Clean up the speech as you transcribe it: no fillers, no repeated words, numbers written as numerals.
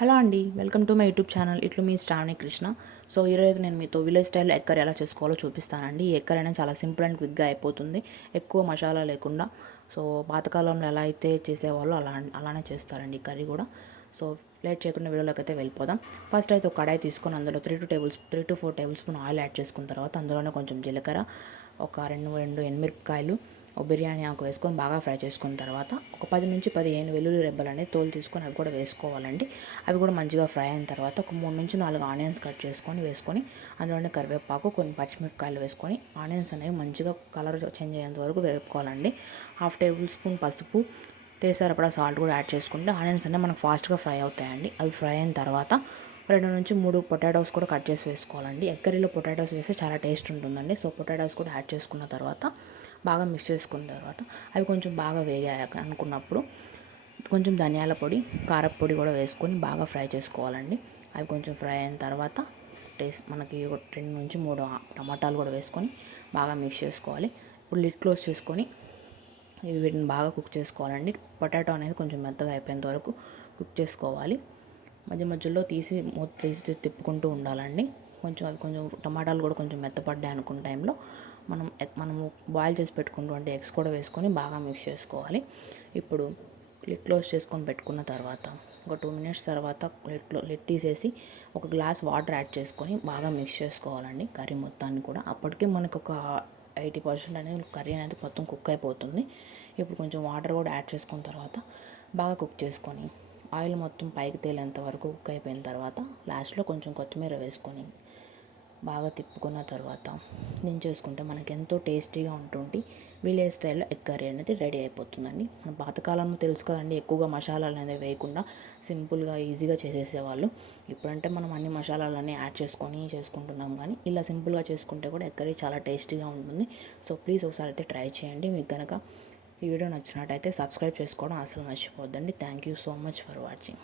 Hello అండి, welcome to my YouTube channel. ఇట్లు మీ Shravani Krishna. So ఈరోజు నేను మీతో విలేజ్ స్టైల్లో ఎగ్ కర్రీ ఎలా చేసుకోవాలో చూపిస్తానండి. ఈ ఎగ్ కర్రీ అనేది చాలా సింపుల్ అండ్ క్విక్గా అయిపోతుంది, ఎక్కువ మసాలా లేకుండా. సో పాతకాలంలో ఎలా అయితే చేసేవాళ్ళో అలానే చేస్తారండి ఈ కర్రీ కూడా. సో లేట్ చేయకుండా వీడియోలోకి అయితే వెళ్ళిపోదాం. ఫస్ట్ అయితే ఒక కడాయి తీసుకొని అందులో 3 to 4 table spoon oil add చేసుకున్న తర్వాత అందులోనే కొంచెం జీలకర్ర, ఒక రెండు ఎండుమిరపకాయలు, ఒక బిర్యానీ ఆకు వేసుకొని బాగా ఫ్రై చేసుకున్న తర్వాత ఒక 10 నుంచి 15 వెల్లుల్లి రెబ్బలు అనేది తోలు తీసుకొని అవి కూడా వేసుకోవాలండి. అవి కూడా మంచిగా ఫ్రై అయిన తర్వాత ఒక 3 నుంచి 4 ఆనియన్స్ కట్ చేసుకొని వేసుకొని అందులోనే కరివేపాకు, కొన్ని పచ్చిమిరపకాయలు వేసుకొని ఆనియన్స్ అనేవి మంచిగా కలర్ చేంజ్ అయ్యేంత వరకు వేపుకోవాలండి. 1/2 టేబుల్ స్పూన్ పసుపు, టేస్ట్ సరిపడా సాల్ట్ కూడా యాడ్ చేసుకుంటే ఆనియన్స్ అనేవి మనకు ఫాస్ట్గా ఫ్రై అవుతాయండి. అవి ఫ్రై అయిన తర్వాత 2 నుంచి 3 పొటాటోస్ కూడా కట్ చేసి వేసుకోవాలండి. ఎగ్ కర్రీలో పొటాటోస్ వేస్తే చాలా టేస్ట్ ఉంటుందండి. సో పొటాటోస్ కూడా యాడ్ చేసుకున్న తర్వాత బాగా మిక్స్ చేసుకున్న తర్వాత అవి కొంచెం బాగా వేగాక అనుకున్నప్పుడు కొంచెం ధనియాల పొడి, కారపొడి కూడా వేసుకొని బాగా ఫ్రై చేసుకోవాలండి. అవి కొంచెం ఫ్రై అయిన తర్వాత మనకి 2 నుంచి 3 టమాటాలు కూడా వేసుకొని బాగా మిక్స్ చేసుకోవాలి. ఇప్పుడు లిడ్ క్లోజ్ చేసుకొని వీటిని బాగా కుక్ చేసుకోవాలండి. పొటాటో అనేది కొంచెం మెత్తగా అయిపోయేంత వరకు కుక్ చేసుకోవాలి. మధ్య మధ్యలో మూత తీసి తిప్పుకుంటూ ఉండాలండి. కొంచెం టమాటాలు కూడా కొంచెం మెత్తపడ్డాయి అనుకున్న టైంలో మనము బాయిల్ చేసి పెట్టుకున్నటువంటి ఎగ్స్ కూడా వేసుకొని బాగా మిక్స్ చేసుకోవాలి. ఇప్పుడు లిడ్ క్లోజ్ చేసుకొని పెట్టుకున్న తర్వాత ఒక 2 మినిట్స్ తర్వాత లిడ్ తీసేసి ఒక గ్లాస్ వాటర్ యాడ్ చేసుకొని బాగా మిక్స్ చేసుకోవాలండి కర్రీ మొత్తాన్ని కూడా. అప్పటికే మనకు ఒక 80% అనేది కర్రీ అనేది మొత్తం కుక్ అయిపోతుంది. ఇప్పుడు కొంచెం వాటర్ కూడా యాడ్ చేసుకున్న తర్వాత బాగా కుక్ చేసుకొని ఆయిల్ మొత్తం పైకి తేలేంత వరకు కుక్ అయిపోయిన తర్వాత లాస్ట్లో కొంచెం కొత్తిమీర వేసుకొని బాగా తిప్పుకున్న తర్వాత దించేసుకుంటే మనకి ఎంతో టేస్టీగా ఉంటుంది విలేజ్ స్టైల్లో ఎగ్ కర్రీ అనేది రెడీ అయిపోతుందండి. మన పాతకాలంలో తెలుసు కదండి, ఎక్కువగా మసాలాలు అనేది వేయకుండా సింపుల్గా ఈజీగా చేసేసేవాళ్ళు. ఇప్పుడంటే మనం అన్ని మసాలాలన్నీ యాడ్ చేసుకుంటున్నాం, కానీ ఇలా సింపుల్గా చేసుకుంటే కూడా ఎగ్ కర్రీ చాలా టేస్టీగా ఉంటుంది. సో ప్లీజ్ ఒకసారి అయితే ట్రై చేయండి. మీకు కనుక ఈ వీడియో నచ్చినట్టయితే సబ్స్క్రైబ్ చేసుకోవడం అసలు మర్చిపోద్దండి. Thank you so much for watching.